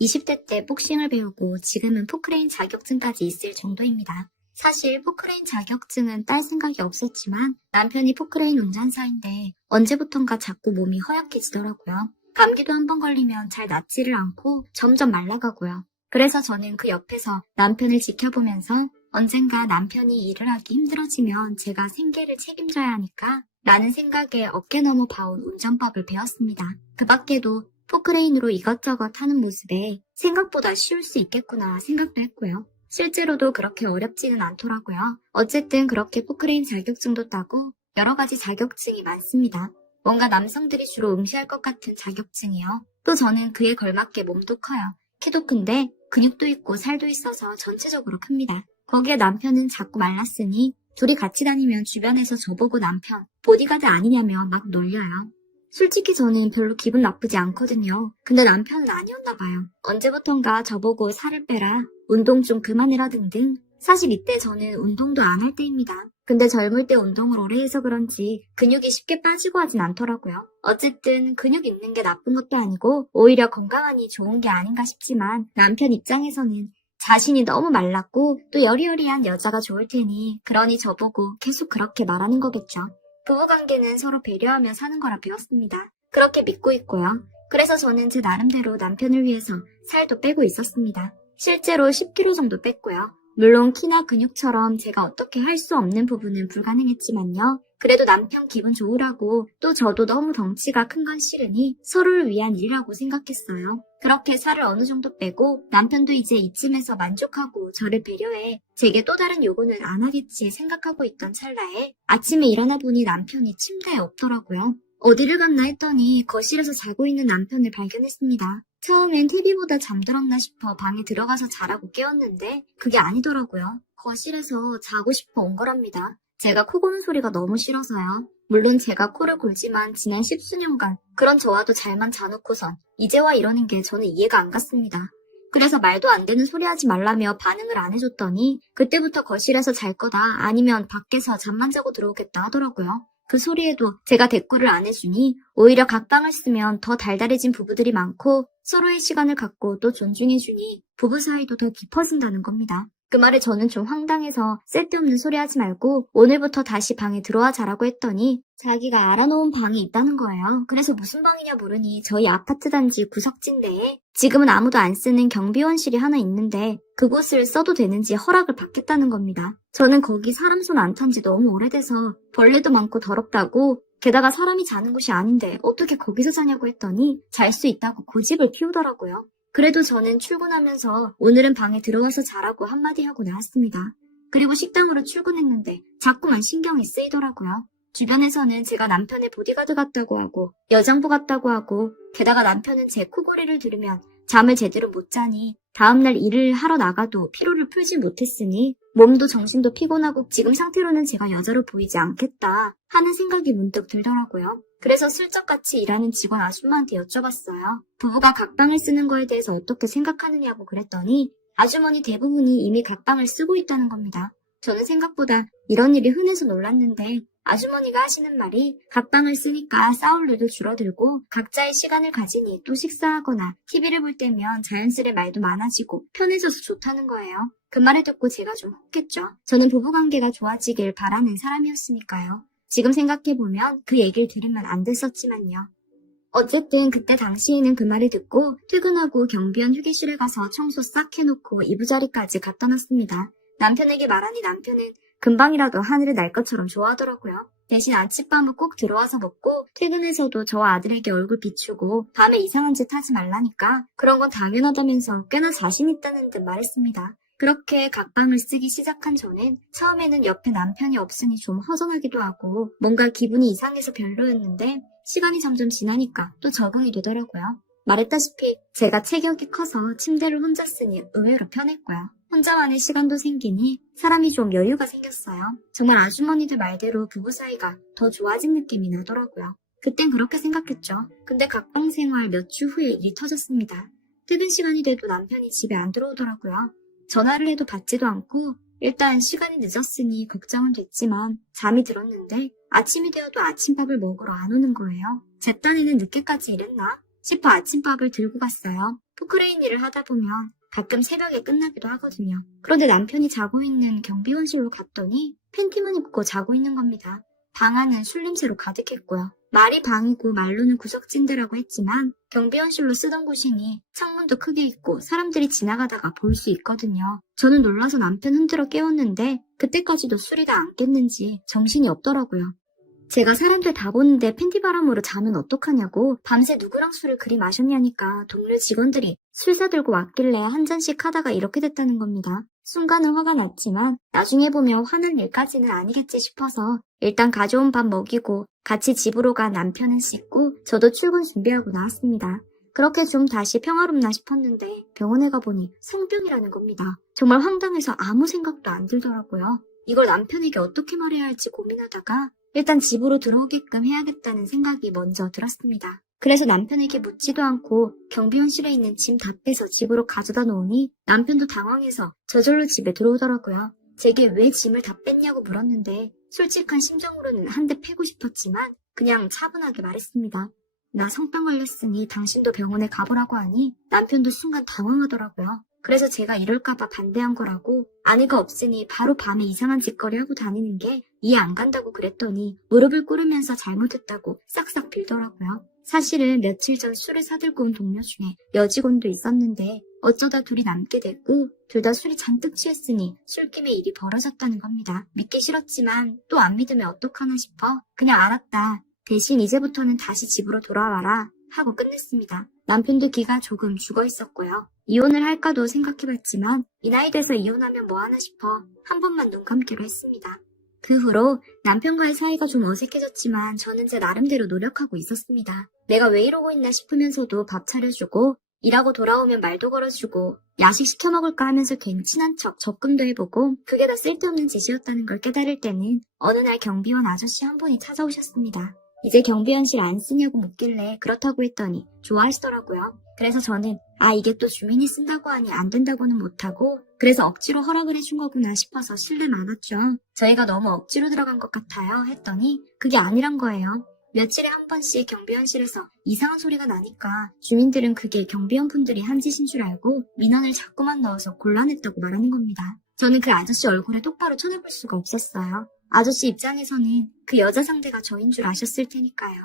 20대 때 복싱을 배우고 지금은 포크레인 자격증까지 있을 정도입니다. 사실 포크레인 자격증은 딸 생각이 없었지만 남편이 포크레인 운전사인데 언제부턴가 자꾸 몸이 허약해지더라고요. 감기도 한 번 걸리면 잘 낫지를 않고 점점 말라가고요. 그래서 저는 그 옆에서 남편을 지켜보면서 언젠가 남편이 일을 하기 힘들어지면 제가 생계를 책임져야 하니까 라는 생각에 어깨 너머 봐온 운전법을 배웠습니다. 그 밖에도 포크레인으로 이것저것 하는 모습에 생각보다 쉬울 수 있겠구나 생각도 했고요. 실제로도 그렇게 어렵지는 않더라고요. 어쨌든 그렇게 포크레인 자격증도 따고 여러 가지 자격증이 많습니다. 뭔가 남성들이 주로 응시할 것 같은 자격증이요. 또 저는 그에 걸맞게 몸도 커요. 키도 큰데 근육도 있고 살도 있어서 전체적으로 큽니다. 거기에 남편은 자꾸 말랐으니 둘이 같이 다니면 주변에서 저보고 남편 보디가드 아니냐며 막 놀려요. 솔직히 저는 별로 기분 나쁘지 않거든요. 근데 남편은 아니었나 봐요. 언제부턴가 저보고 살을 빼라, 운동 좀 그만해라 등등. 사실 이때 저는 운동도 안 할 때입니다. 근데 젊을 때 운동을 오래 해서 그런지 근육이 쉽게 빠지고 하진 않더라고요. 어쨌든 근육 있는 게 나쁜 것도 아니고 오히려 건강하니 좋은 게 아닌가 싶지만 남편 입장에서는 자신이 너무 말랐고 또 여리여리한 여자가 좋을 테니 그러니 저보고 계속 그렇게 말하는 거겠죠. 부부관계는 서로 배려하며 사는 거라 배웠습니다. 그렇게 믿고 있고요. 그래서 저는 제 나름대로 남편을 위해서 살도 빼고 있었습니다. 실제로 10kg 정도 뺐고요. 물론 키나 근육처럼 제가 어떻게 할 수 없는 부분은 불가능했지만요. 그래도 남편 기분 좋으라고 또 저도 너무 덩치가 큰 건 싫으니 서로를 위한 일이라고 생각했어요. 그렇게 살을 어느 정도 빼고 남편도 이제 이쯤에서 만족하고 저를 배려해 제게 또 다른 요구는 안 하겠지 생각하고 있던 찰나에 아침에 일어나 보니 남편이 침대에 없더라고요. 어디를 갔나 했더니 거실에서 자고 있는 남편을 발견했습니다. 처음엔 TV보다 잠들었나 싶어 방에 들어가서 자라고 깨웠는데 그게 아니더라고요. 거실에서 자고 싶어 온 거랍니다. 제가 코 고는 소리가 너무 싫어서요. 물론 제가 코를 골지만 지난 10수년간 그런 저와도 잘만 자놓고선 이제와 이러는 게 저는 이해가 안 갔습니다. 그래서 말도 안 되는 소리 하지 말라며 반응을 안 해줬더니 그때부터 거실에서 잘 거다 아니면 밖에서 잠만 자고 들어오겠다 하더라고요. 그 소리에도 제가 대꾸를 안 해주니 오히려 각방을 쓰면 더 달달해진 부부들이 많고 서로의 시간을 갖고 또 존중해주니 부부 사이도 더 깊어진다는 겁니다. 그 말에 저는 좀 황당해서 쓸데없는 소리 하지 말고 오늘부터 다시 방에 들어와 자라고 했더니 자기가 알아놓은 방이 있다는 거예요. 그래서 무슨 방이냐 물으니 저희 아파트 단지 구석진대에 지금은 아무도 안 쓰는 경비원실이 하나 있는데 그곳을 써도 되는지 허락을 받겠다는 겁니다. 저는 거기 사람 손 안 탄 지 너무 오래돼서 벌레도 많고 더럽다고 게다가 사람이 자는 곳이 아닌데 어떻게 거기서 자냐고 했더니 잘 수 있다고 고집을 피우더라고요. 그래도 저는 출근하면서 오늘은 방에 들어와서 자라고 한마디 하고 나왔습니다. 그리고 식당으로 출근했는데 자꾸만 신경이 쓰이더라고요. 주변에서는 제가 남편의 보디가드 같다고 하고 여장부 같다고 하고 게다가 남편은 제 코골이를 들으면 잠을 제대로 못 자니 다음날 일을 하러 나가도 피로를 풀지 못했으니 몸도 정신도 피곤하고 지금 상태로는 제가 여자로 보이지 않겠다 하는 생각이 문득 들더라고요. 그래서 슬쩍 같이 일하는 직원 아줌마한테 여쭤봤어요. 부부가 각방을 쓰는 거에 대해서 어떻게 생각하느냐고 그랬더니 아주머니 대부분이 이미 각방을 쓰고 있다는 겁니다. 저는 생각보다 이런 일이 흔해서 놀랐는데 아주머니가 하시는 말이 각방을 쓰니까 싸울 일도 줄어들고 각자의 시간을 가지니 또 식사하거나 TV를 볼 때면 자연스레 말도 많아지고 편해져서 좋다는 거예요. 그 말을 듣고 제가 좀 혹했죠. 저는 부부관계가 좋아지길 바라는 사람이었으니까요. 지금 생각해보면 그 얘기를 들으면 안 됐었지만요. 어쨌든 그때 당시에는 그 말을 듣고 퇴근하고 경비원 휴게실에 가서 청소 싹 해놓고 이부자리까지 갖다 놨습니다. 남편에게 말하니 남편은 금방이라도 하늘을 날 것처럼 좋아하더라고요. 대신 아침밥을 꼭 들어와서 먹고 퇴근해서도 저와 아들에게 얼굴 비추고 밤에 이상한 짓 하지 말라니까 그런 건 당연하다면서 꽤나 자신 있다는 듯 말했습니다. 그렇게 각방을 쓰기 시작한 저는 처음에는 옆에 남편이 없으니 좀 허전하기도 하고 뭔가 기분이 이상해서 별로였는데 시간이 점점 지나니까 또 적응이 되더라고요. 말했다시피 제가 체격이 커서 침대를 혼자 쓰니 의외로 편했고요. 혼자만의 시간도 생기니 사람이 좀 여유가 생겼어요. 정말 아주머니들 말대로 부부 사이가 더 좋아진 느낌이 나더라고요. 그땐 그렇게 생각했죠. 근데 각방 생활 몇 주 후에 일이 터졌습니다. 퇴근 시간이 돼도 남편이 집에 안 들어오더라고요. 전화를 해도 받지도 않고 일단 시간이 늦었으니 걱정은 됐지만 잠이 들었는데 아침이 되어도 아침밥을 먹으러 안 오는 거예요. 제 딴에는 늦게까지 일했나? 싶어 아침밥을 들고 갔어요. 포크레인 일을 하다 보면 가끔 새벽에 끝나기도 하거든요. 그런데 남편이 자고 있는 경비원실로 갔더니 팬티만 입고 자고 있는 겁니다. 방 안은 술 냄새로 가득했고요. 말이 방이고 말로는 구석진드라고 했지만 경비원실로 쓰던 곳이니 창문도 크게 있고 사람들이 지나가다가 볼 수 있거든요. 저는 놀라서 남편 흔들어 깨웠는데 그때까지도 술이 다 안 깼는지 정신이 없더라고요. 제가 사람들 다 보는데 팬티바람으로 자면 어떡하냐고 밤새 누구랑 술을 그리 마셨냐니까 동료 직원들이 술 사들고 왔길래 한 잔씩 하다가 이렇게 됐다는 겁니다. 순간은 화가 났지만 나중에 보면 화낼 일까지는 아니겠지 싶어서 일단 가져온 밥 먹이고 같이 집으로 간 남편은 씻고 저도 출근 준비하고 나왔습니다. 그렇게 좀 다시 평화롭나 싶었는데 병원에 가보니 성병이라는 겁니다. 정말 황당해서 아무 생각도 안 들더라고요. 이걸 남편에게 어떻게 말해야 할지 고민하다가 일단 집으로 들어오게끔 해야겠다는 생각이 먼저 들었습니다. 그래서 남편에게 묻지도 않고 경비원실에 있는 짐 다 빼서 집으로 가져다 놓으니 남편도 당황해서 저절로 집에 들어오더라고요. 제게 왜 짐을 다 뺐냐고 물었는데 솔직한 심정으로는 한 대 패고 싶었지만 그냥 차분하게 말했습니다. 나 성병 걸렸으니 당신도 병원에 가보라고 하니 남편도 순간 당황하더라고요. 그래서 제가 이럴까봐 반대한 거라고 아내가 없으니 바로 밤에 이상한 짓거리 하고 다니는 게 이해 안 간다고 그랬더니 무릎을 꿇으면서 잘못했다고 싹싹 빌더라고요. 사실은 며칠 전 술을 사들고 온 동료 중에 여직원도 있었는데 어쩌다 둘이 남게 됐고 둘 다 술이 잔뜩 취했으니 술김에 일이 벌어졌다는 겁니다. 믿기 싫었지만 또 안 믿으면 어떡하나 싶어 그냥 알았다. 대신 이제부터는 다시 집으로 돌아와라 하고 끝냈습니다. 남편도 기가 조금 죽어 있었고요. 이혼을 할까도 생각해봤지만 이 나이 돼서 이혼하면 뭐하나 싶어 한 번만 눈 감기로 했습니다. 그 후로 남편과의 사이가 좀 어색해졌지만 저는 제 나름대로 노력하고 있었습니다. 내가 왜 이러고 있나 싶으면서도 밥 차려주고 일하고 돌아오면 말도 걸어주고 야식 시켜 먹을까 하면서 괜히 친한 척 접근도 해보고 그게 다 쓸데없는 짓이었다는 걸 깨달을 때는 어느 날 경비원 아저씨 한 분이 찾아오셨습니다. 이제 경비원실 안 쓰냐고 묻길래 그렇다고 했더니 좋아하시더라고요. 그래서 저는 이게 또 주민이 쓴다고 하니 안 된다고는 못하고 그래서 억지로 허락을 해준 거구나 싶어서 실례 많았죠. 저희가 너무 억지로 들어간 것 같아요 했더니 그게 아니란 거예요. 며칠에 한 번씩 경비원실에서 이상한 소리가 나니까 주민들은 그게 경비원 분들이 한 짓인 줄 알고 민원을 자꾸만 넣어서 곤란했다고 말하는 겁니다. 저는 그 아저씨 얼굴에 똑바로 쳐다볼 수가 없었어요. 아저씨 입장에서는 그 여자 상대가 저인 줄 아셨을 테니까요.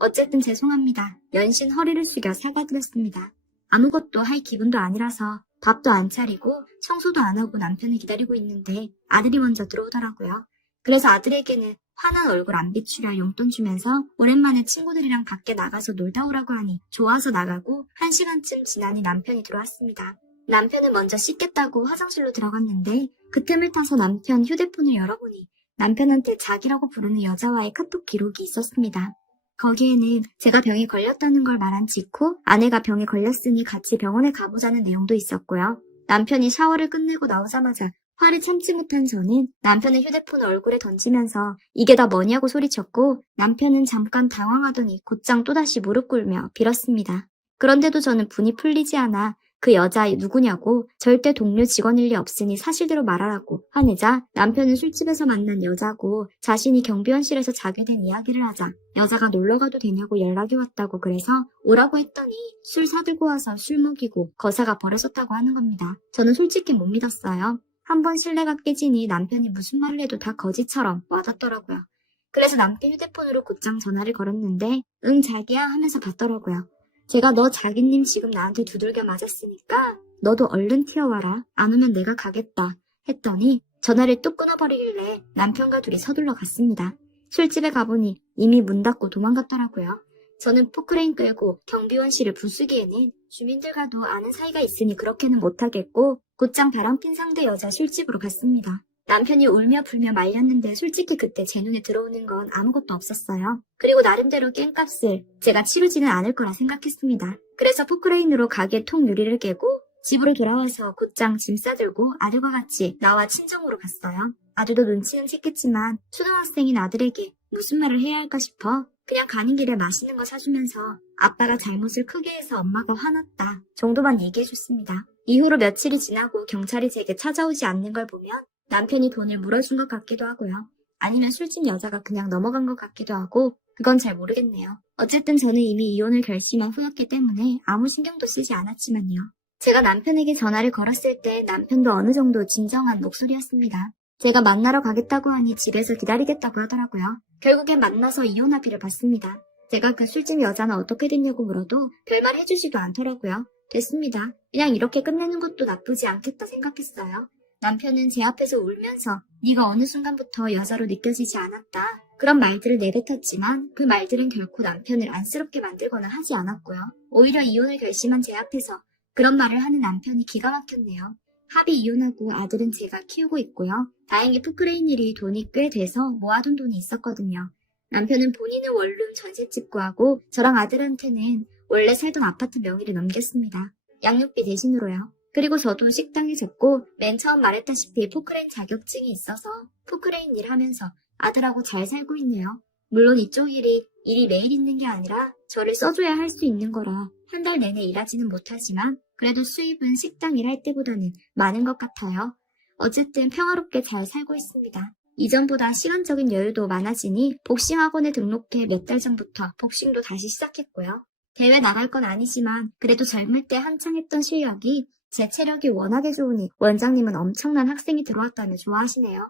어쨌든 죄송합니다. 연신 허리를 숙여 사과드렸습니다. 아무것도 할 기분도 아니라서 밥도 안 차리고 청소도 안 하고 남편을 기다리고 있는데 아들이 먼저 들어오더라고요. 그래서 아들에게는 환한 얼굴 안 비추려 용돈 주면서 오랜만에 친구들이랑 밖에 나가서 놀다 오라고 하니 좋아서 나가고 1시간쯤 지나니 남편이 들어왔습니다. 남편은 먼저 씻겠다고 화장실로 들어갔는데 그 틈을 타서 남편 휴대폰을 열어보니 남편한테 자기라고 부르는 여자와의 카톡 기록이 있었습니다. 거기에는 제가 병에 걸렸다는 걸 말한 직후 아내가 병에 걸렸으니 같이 병원에 가보자는 내용도 있었고요. 남편이 샤워를 끝내고 나오자마자 화를 참지 못한 저는 남편의 휴대폰을 얼굴에 던지면서 이게 다 뭐냐고 소리쳤고 남편은 잠깐 당황하더니 곧장 또다시 무릎 꿇며 빌었습니다. 그런데도 저는 분이 풀리지 않아 그 여자 누구냐고 절대 동료 직원일 리 없으니 사실대로 말하라고 화내자 남편은 술집에서 만난 여자고 자신이 경비원실에서 자게 된 이야기를 하자 여자가 놀러가도 되냐고 연락이 왔다고 그래서 오라고 했더니 술 사들고 와서 술 먹이고 거사가 벌어졌다고 하는 겁니다. 저는 솔직히 못 믿었어요. 한번 신뢰가 깨지니 남편이 무슨 말을 해도 다 거짓처럼 와닿더라고요. 그래서 남편 휴대폰으로 곧장 전화를 걸었는데 응 자기야 하면서 받더라고요. 제가 너 자기님 지금 나한테 두들겨 맞았으니까 너도 얼른 튀어와라. 안 오면 내가 가겠다. 했더니 전화를 뚝 끊어버리길래 남편과 둘이 서둘러 갔습니다. 술집에 가보니 이미 문 닫고 도망갔더라고요. 저는 포크레인 끌고 경비원실을 부수기에는 주민들과도 아는 사이가 있으니 그렇게는 못하겠고 곧장 바람핀 상대 여자 술집으로 갔습니다. 남편이 울며 불며 말렸는데 솔직히 그때 제 눈에 들어오는 건 아무것도 없었어요. 그리고 나름대로 깽값을 제가 치르지는 않을 거라 생각했습니다. 그래서 포크레인으로 가게 통 유리를 깨고 집으로 돌아와서 곧장 짐 싸들고 아들과 같이 나와 친정으로 갔어요. 아들도 눈치는 챘겠지만 초등학생인 아들에게 무슨 말을 해야 할까 싶어 그냥 가는 길에 맛있는 거 사주면서 아빠가 잘못을 크게 해서 엄마가 화났다 정도만 얘기해줬습니다. 이후로 며칠이 지나고 경찰이 제게 찾아오지 않는 걸 보면 남편이 돈을 물어준 것 같기도 하고요. 아니면 술집 여자가 그냥 넘어간 것 같기도 하고 그건 잘 모르겠네요. 어쨌든 저는 이미 이혼을 결심한 후였기 때문에 아무 신경도 쓰지 않았지만요. 제가 남편에게 전화를 걸었을 때 남편도 어느 정도 진정한 목소리였습니다. 제가 만나러 가겠다고 하니 집에서 기다리겠다고 하더라고요. 결국엔 만나서 이혼 합의를 봤습니다. 제가 그 술집 여자는 어떻게 됐냐고 물어도 별말 해주지도 않더라고요. 됐습니다. 그냥 이렇게 끝내는 것도 나쁘지 않겠다 생각했어요. 남편은 제 앞에서 울면서 네가 어느 순간부터 여자로 느껴지지 않았다. 그런 말들을 내뱉었지만 그 말들은 결코 남편을 안쓰럽게 만들거나 하지 않았고요. 오히려 이혼을 결심한 제 앞에서 그런 말을 하는 남편이 기가 막혔네요. 합의 이혼하고 아들은 제가 키우고 있고요. 다행히 포크레인 일이 돈이 꽤 돼서 모아둔 돈이 있었거든요. 남편은 본인은 원룸 전셋집 구하고 저랑 아들한테는 원래 살던 아파트 명의를 넘겼습니다. 양육비 대신으로요. 그리고 저도 식당에 접고 맨 처음 말했다시피 포크레인 자격증이 있어서 포크레인 일 하면서 아들하고 잘 살고 있네요. 물론 이쪽 일이 매일 있는 게 아니라 저를 써줘야 할 수 있는 거라 한 달 내내 일하지는 못하지만 그래도 수입은 식당 일할 때보다는 많은 것 같아요. 어쨌든 평화롭게 잘 살고 있습니다. 이전보다 시간적인 여유도 많아지니 복싱 학원에 등록해 몇 달 전부터 복싱도 다시 시작했고요. 대회 나갈 건 아니지만 그래도 젊을 때 한창 했던 실력이 제 체력이 워낙에 좋으니 원장님은 엄청난 학생이 들어왔다며 좋아하시네요.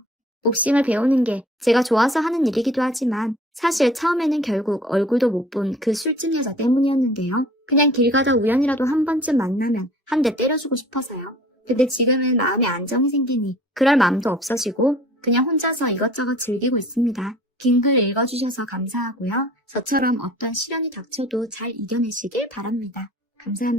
복싱을 배우는 게 제가 좋아서 하는 일이기도 하지만 사실 처음에는 결국 얼굴도 못 본 그 술집 여자 때문이었는데요. 그냥 길 가다 우연이라도 한 번쯤 만나면 한 대 때려주고 싶어서요. 근데 지금은 마음에 안정이 생기니 그럴 마음도 없어지고 그냥 혼자서 이것저것 즐기고 있습니다. 긴 글 읽어주셔서 감사하고요. 저처럼 어떤 시련이 닥쳐도 잘 이겨내시길 바랍니다. 감사합니다.